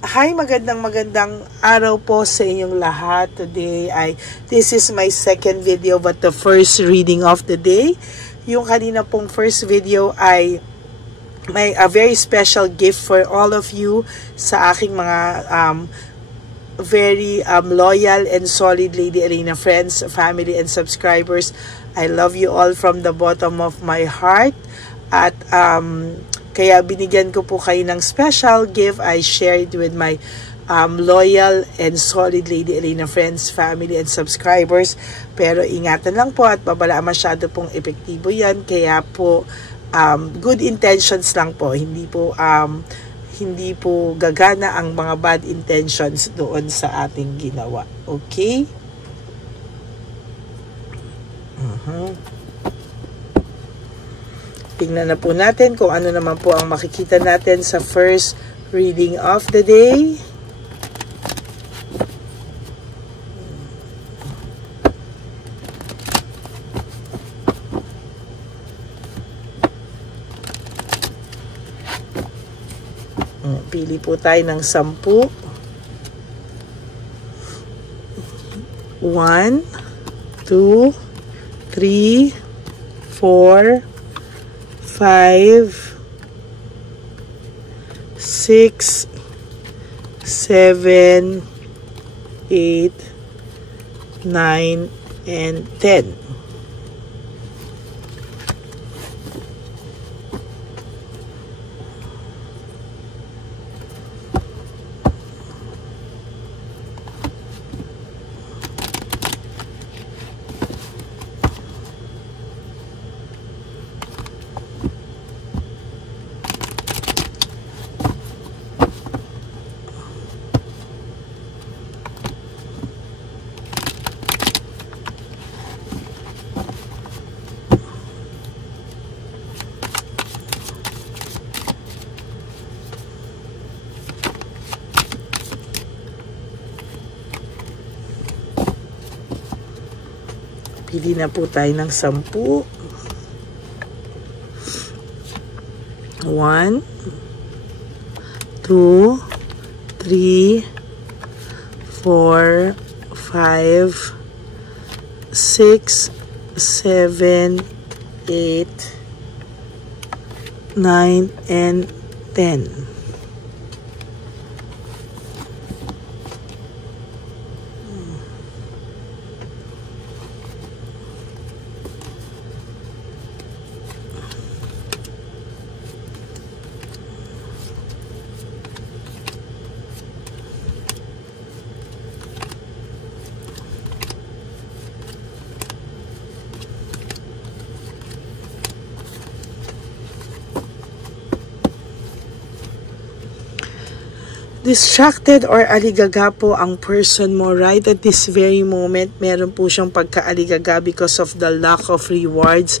Hi, magandang araw po sa inyong lahat. This is my second video but the first reading of the day. Yung kanina pong first video ay may a very special gift for all of you sa aking mga very loyal and solid Lady Arena friends, family and subscribers. I love you all from the bottom of my heart. At kaya binigyan ko po kayo ng special gift. I shared with my loyal and solid Lady Arena friends, family and subscribers. Pero ingatan lang po at babala masyado pong epektibo yan. Kaya po good intentions lang po. Hindi po gagana ang mga bad intentions doon sa ating ginawa. Okay? Tingnan na po natin kung ano naman po ang makikita natin sa first reading of the day. Pili po tayo ng 10. 1, 2, 3, 4, 5, 6, 7, 8, 9, and 10. Pili na po tayo ng 10. 1, 2, 3, 4, 5, 6, 7, 8, 9, and 10. Distracted or aligaga po ang person mo right at this very moment. Meron po siyang pagka-aligaga because of the lack of rewards.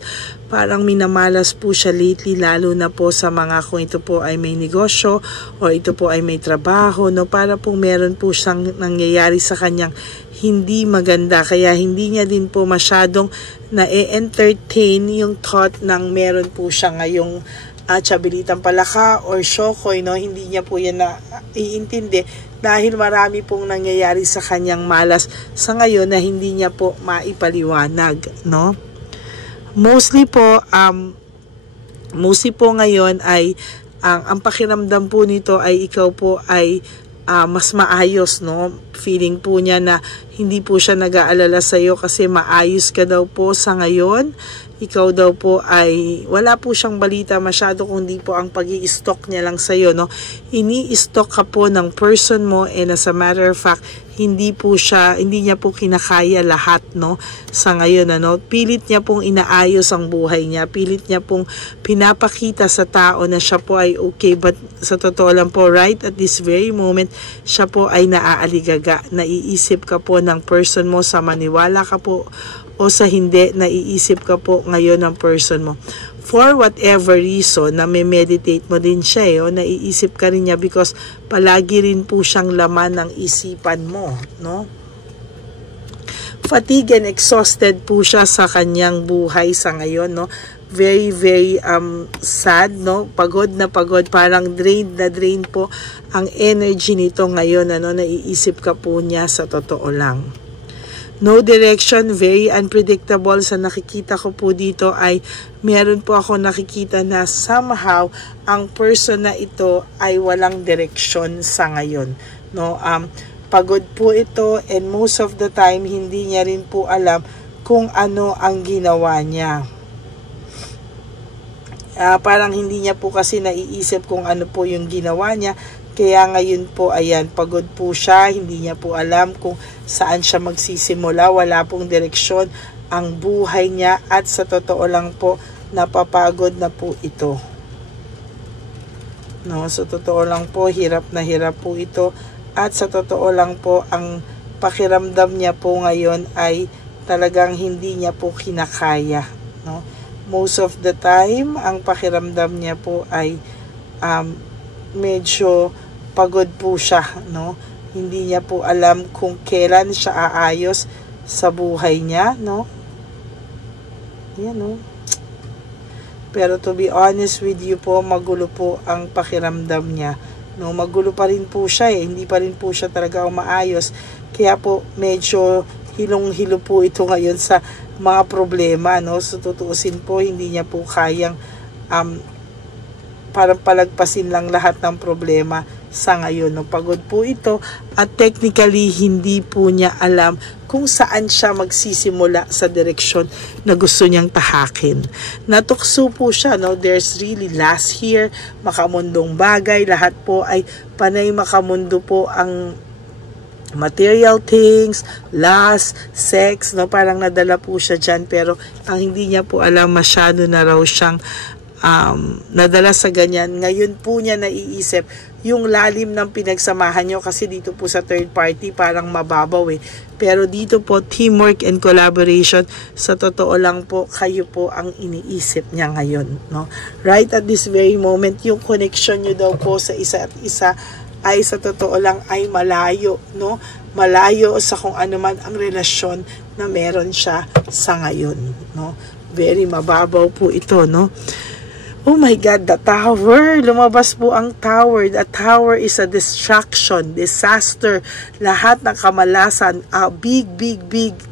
Parang minamalas po siya lately, lalo na po sa mga kung ito po ay may negosyo o ito po ay may trabaho. No? Para po meron po siyang nangyayari sa kanyang hindi maganda. Kaya hindi niya din po masyadong na-entertain yung thought ng meron po siya ngayong Chabilitang Palaka or Shokoy, no? Hindi niya po yan na iintindi dahil marami pong nangyayari sa kanyang malas sa ngayon na hindi niya po maipaliwanag, no? Mostly po ngayon ay ang pakiramdam po nito ay ikaw po ay mas maayos, no? Feeling po niya na hindi po siya nag-aalala sa iyo kasi maayos ka daw po sa ngayon. Ikaw daw po ay wala po siyang balita masyado kundi po ang pag-i-stock niya lang sa iyo, no? Ini-stock ka po ng person mo and as a matter of fact, hindi niya po kinakaya lahat, no? Sa ngayon, ano? Pilit niya pong inaayos ang buhay niya. Pilit niya pong pinapakita sa tao na siya po ay okay, but sa totoo lang po, right at this very moment, siya po ay naaaligaga. Naiisip ka po ng person mo, sa maniwala ka po o sa hindi, naiisip ka po ngayon ng person mo. For whatever reason, na may meditate mo din siya, o naiisip ka rin niya because palagi rin po siyang laman ng isipan mo, no? Fatigue and exhausted po siya sa kanyang buhay sa ngayon, no? very sad, no? Pagod na pagod, parang drained na drain po ang energy nito ngayon, ano, naiisip ka po niya sa totoo lang. No direction, very unpredictable. Sa nakikita ko po dito ay meron po ako nakikita na somehow ang person na ito ay walang direction sa ngayon, no? Pagod po ito, and most of the time hindi niya rin po alam kung ano ang ginawa niya. Parang hindi niya po kasi naiisip kung ano po yung ginawa niya. Kaya ngayon po, ayan, pagod po siya, hindi niya po alam kung saan siya magsisimula, wala pong direksyon ang buhay niya, at sa totoo lang po, napapagod na po ito. No, sa totoo lang po, hirap na hirap po ito, at sa totoo lang po, ang pakiramdam niya po ngayon ay talagang hindi niya po kinakaya, no? Most of the time, ang pakiramdam niya po ay medyo pagod po siya, no? Hindi niya po alam kung kailan siya aayos sa buhay niya, no? Yan, no? Pero to be honest with you po, magulo po ang pakiramdam niya, no? Magulo pa rin po siya, eh. Hindi pa rin po siya talaga umaayos. Kaya po medyo hilong-hilo po ito ngayon sa mga problema, no? So tutuusin po, hindi niya po kayang parang palagpasin lang lahat ng problema sa ngayon, no? Pagod po ito, at technically hindi po niya alam kung saan siya magsisimula sa direksyon na gusto niyang tahakin. Natukso po siya, no? There's really loss here, makamundong bagay, lahat po ay panay makamundo po ang material things, lust, sex, no? Parang nadala po siya dyan, pero ang hindi niya po alam, masyado na raw siyang nadala sa ganyan. Ngayon po niya naiisip yung lalim ng pinagsamahan nyo, kasi dito po sa third party parang mababaw, eh. Pero dito po, teamwork and collaboration, sa totoo lang po, kayo po ang iniisip niya ngayon, no? Right at this very moment, yung connection nyo daw po sa isa't isa ay sa totoo lang ay malayo, no? Malayo sa kung ano man ang relasyon na meron siya sa ngayon, no? Very mababaw po ito, no? Oh my God, the tower. Lumabas po ang tower. The tower is a distraction, disaster. Lahat ng kamalasan, big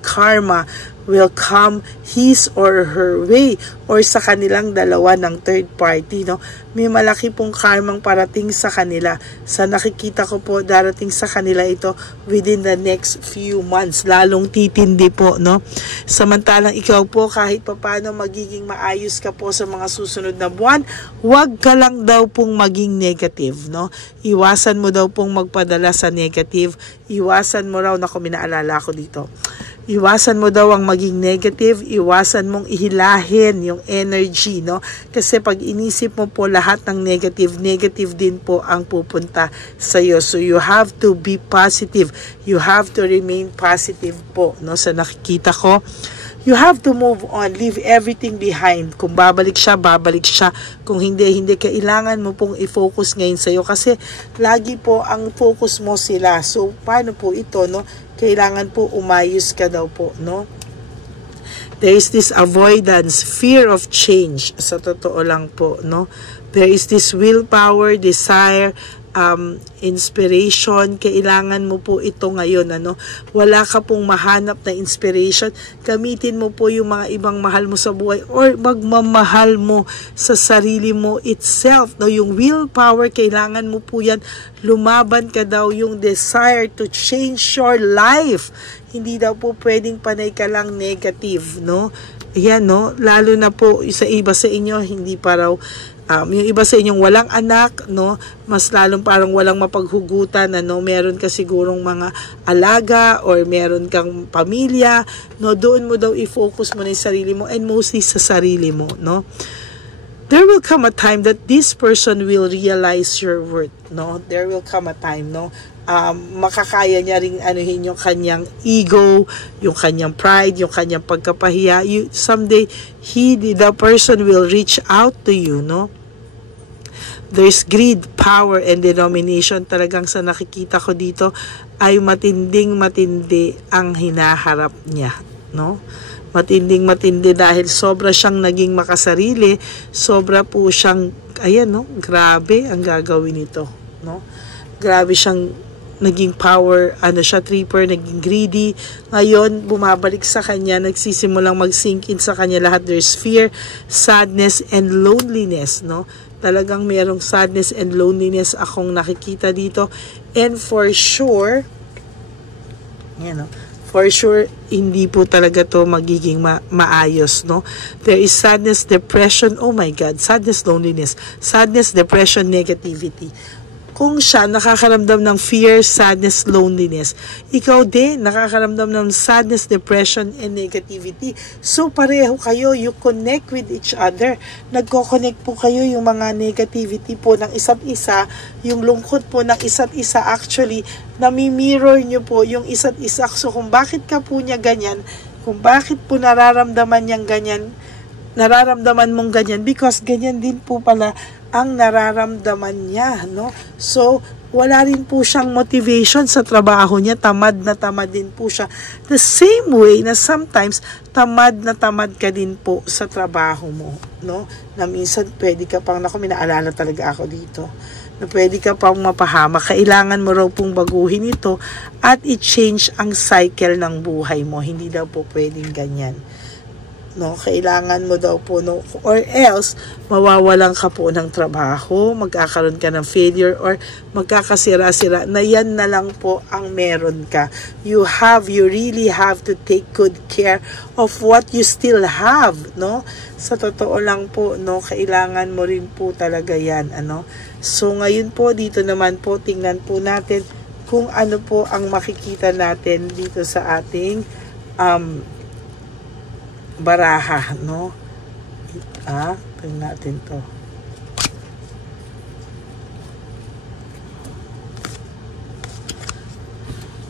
karma will come his or her way, or sa kanilang dalawa ng third party, no? May malaki pong karmang parating sa kanila. Sa nakikita ko po, darating sa kanila ito within the next few months. Lalong titindi po, no? Samantalang ikaw po, kahit papano magiging maayos ka po sa mga susunod na buwan, huwag ka lang daw pong maging negative, no? Iwasan mo daw pong magpadala sa negative. Iwasan mo raw, naku, minaalala ko dito. Iwasan mo daw ang maging negative, iwasan mong ihilahin yung energy, no? Kasi pag inisip mo po lahat ng negative din po ang pupunta sa iyo. So you have to be positive. You have to remain positive po, no? Sa nakikita ko, you have to move on, leave everything behind. Kung babalik siya, babalik siya. Kung hindi, kailangan mo pong i-focus ngayon sa iyo, kasi lagi po ang focus mo sila. So paano po ito, no? Kailangan po umayos ka daw po, no? There is this avoidance, fear of change, sa totoo lang po, no? There is this willpower, desire, inspiration. Kailangan mo po ito ngayon, ano? Wala ka pong mahanap na inspiration, gamitin mo po yung mga ibang mahal mo sa buhay, or magmamahal mo sa sarili mo itself, no? Yung willpower, kailangan mo po yan. Lumaban ka daw, yung desire to change your life. Hindi daw po pwedeng panay ka lang negative, no? Ayan, no? Lalo na po sa iba sa inyo, hindi pa raw yung iba sa inyong walang anak, no? Mas lalong parang walang mapaghugutan, ano? Meron ka sigurong mga alaga, or meron kang pamilya, no? Doon mo daw i-focus mo na yung sarili mo, and mostly sa sarili mo, no? There will come a time that this person will realize your worth, no? There will come a time, no? Makakaya niya ring anuhin yung kanyang ego, yung kanyang pride, yung kanyang pagkapahiya. Someday, the person will reach out to you, no? There's greed, power, and denomination. Talagang sa nakikita ko dito ay matindi ang hinaharap niya, no? matinding-matindi dahil sobra siyang naging makasarili, sobra po siyang, ayan no, grabe ang gagawin nito, no? Grabe siyang naging power, tripper, naging greedy. Ngayon, bumabalik sa kanya, nagsisimulang mag-sink in sa kanya lahat. There's fear, sadness, and loneliness, no? Talagang merong sadness and loneliness akong nakikita dito. And for sure, for sure, hindi po talaga to magiging maayos, no? There is sadness, depression, oh my God, sadness, loneliness, sadness, depression, negativity. Kung siya nakakaramdam ng fear, sadness, loneliness, ikaw din nakakaramdam ng sadness, depression, and negativity. So pareho kayo, you connect with each other. Nagko-connect po kayo yung mga negativity po ng isa't isa, yung lungkot po ng isa't isa. Actually, nami-mirror nyo po yung isa't isa. So kung bakit ka po niya ganyan, kung bakit po nararamdaman niyang ganyan, nararamdaman mong ganyan, because ganyan din po pala ang nararamdaman niya, no? So, wala rin po siyang motivation sa trabaho niya, tamad na tamad din po siya. The same way na sometimes, tamad na tamad ka din po sa trabaho mo, no? Na minsan, pwede ka pang, may naalala talaga ako dito, na pwede ka pang mapahamak. Kailangan mo raw pong baguhin ito at i-change ang cycle ng buhay mo. Hindi daw po pwedeng ganyan. No, kailangan mo daw po, no, or else mawawalan ka po ng trabaho, magkakaroon ka ng failure, or magkakasira-sira na yan na lang po ang meron ka. You really have to take good care of what you still have, no? Sa totoo lang po, no, kailangan mo rin po talaga yan, ano? So ngayon po, dito naman po, tingnan po natin kung ano po ang makikita natin dito sa ating baraha, no? Tingnan natin to.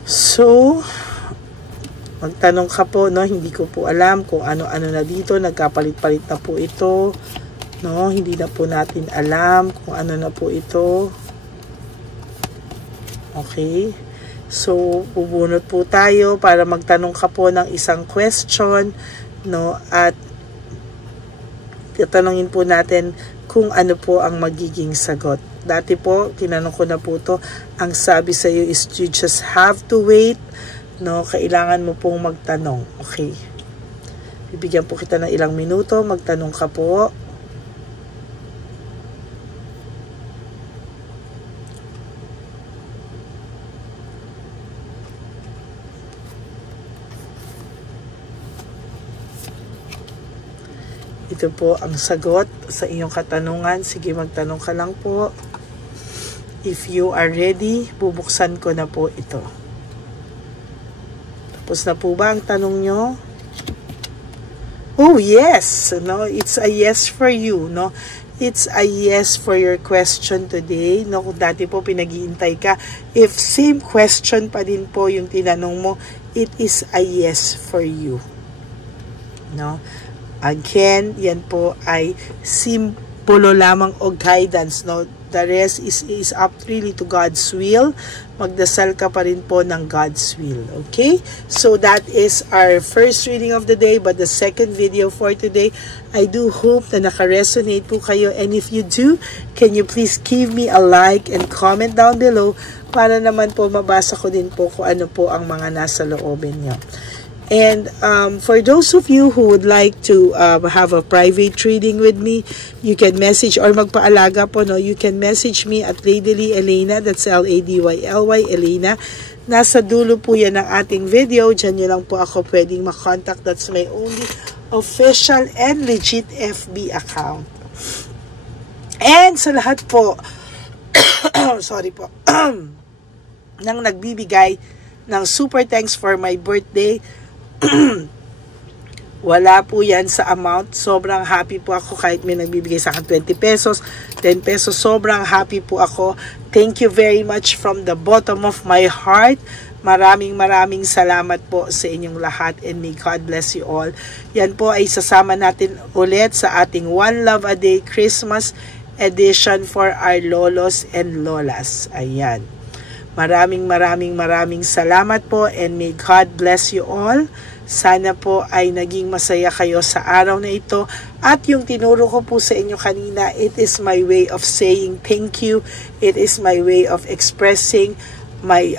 So, magtanong ka po, no? Hindi ko po alam kung ano-ano na dito. Nagkapalit-palit na po ito, no? Hindi na po natin alam kung ano na po ito. Okay. So, bubunot po tayo para magtanong ka po ng isang question, no, at tatanungin po natin kung ano po ang magiging sagot. Dati po, tinanong ko na po to, ang sabi sa iyo is you just have to wait, no, kailangan mo pong magtanong. Okay. Bibigyan po kita ng ilang minuto, magtanong ka po. Ito po ang sagot sa iyong katanungan. Sige, magtanong ka lang po. If you are ready, bubuksan ko na po ito. Tapos na po ba ang tanong nyo? Oh, yes! No, it's a yes for you, no? It's a yes for your question today. No, kung dati po pinag-iintay ka, if same question pa din po yung tinanong mo, it is a yes for you. No? Again, yan po ay simbolo lamang o guidance, no? The rest is up really to God's will. Magdasal ka pa rin po ng God's will. Okay? So that is our first reading of the day, but the second video for today, I do hope na naka-resonate po kayo. And if you do, can you please give me a like and comment down below para naman po mabasa ko din po kung ano po ang mga nasa loobin nyo. And for those of you who would like to have a private reading with me, you can message or magpaalaga po, no? You can message me at Ladyly Elena, that's Ladyly Elena. Nasa dulo po yan ng ating video. Diyan nyo lang po ako pwedeng makontact. That's my only official and legit FB account. And sa lahat po, sorry po, nang nagbibigay ng super thanks for my birthday, wala po yan sa amount. Sobrang happy po ako kahit may nagbibigay sa akin 20 pesos, 10 pesos. Sobrang happy po ako. Thank you very much from the bottom of my heart. Maraming salamat po sa inyong lahat and may God bless you all. Yan po ay sasama natin ulit sa ating One Love a Day Christmas edition for our lolos and lolas. Ayan. Maraming salamat po, and may God bless you all. Sana po ay naging masaya kayo sa araw na ito. At yung tinuro ko po sa inyo kanina, it is my way of saying thank you. It is my way of expressing my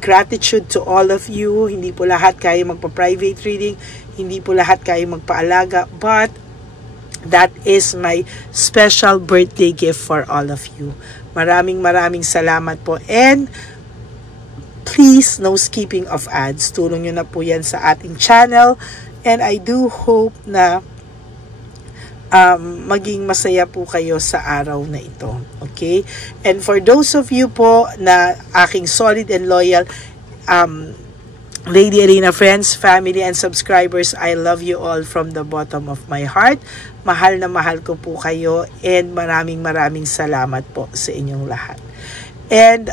gratitude to all of you. Hindi po lahat kaya magpa-private reading. Hindi po lahat kaya magpaalaga. But that is my special birthday gift for all of you. Maraming salamat po. And please, no skipping of ads. Tulong nyo na po yan sa ating channel. And I do hope na maging masaya po kayo sa araw na ito. Okay? And for those of you po na aking solid and loyal Lady Arena friends, family, and subscribers, I love you all from the bottom of my heart. Mahal na mahal ko po kayo, and maraming salamat po sa inyong lahat. And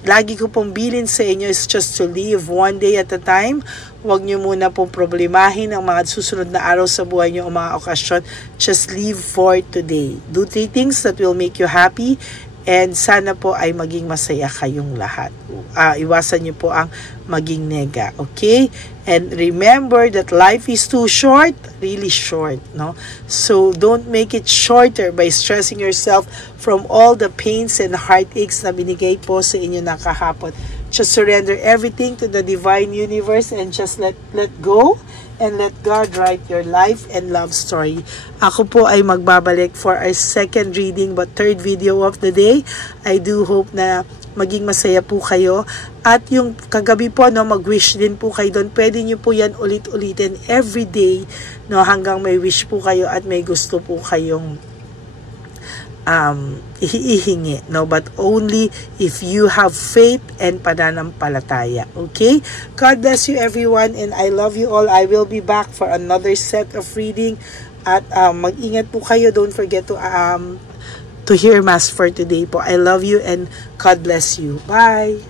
lagi ko pong bilin sa inyo is just to live one day at a time. Huwag nyo muna pong problemahin ang mga susunod na araw sa buhay nyo o mga okasyon. Just live for today. Do 3 things that will make you happy, and sana po ay maging masaya kayong lahat. Iwasan nyo po ang maging nega. Okay? And remember that life is too short, really short, no? So don't make it shorter by stressing yourself from all the pains and heartaches na binigay po sa inyo na kahapon. Just surrender everything to the divine universe and just let go and let God write your life and love story. Ako po ay magbabalik for our second reading but third video of the day. I do hope na maging masaya po kayo. At yung kagabi po, no, mag-wish din po kayo doon. Pwede nyo po yan ulit-ulitin every day, no, hanggang may wish po kayo at may gusto po kayong ihihingi, no, but only if you have faith and pananampalataya. Okay? God bless you everyone, and I love you all. I will be back for another set of reading, at mag-ingat po kayo. Don't forget to hear mass for today po. I love you and God bless you. Bye!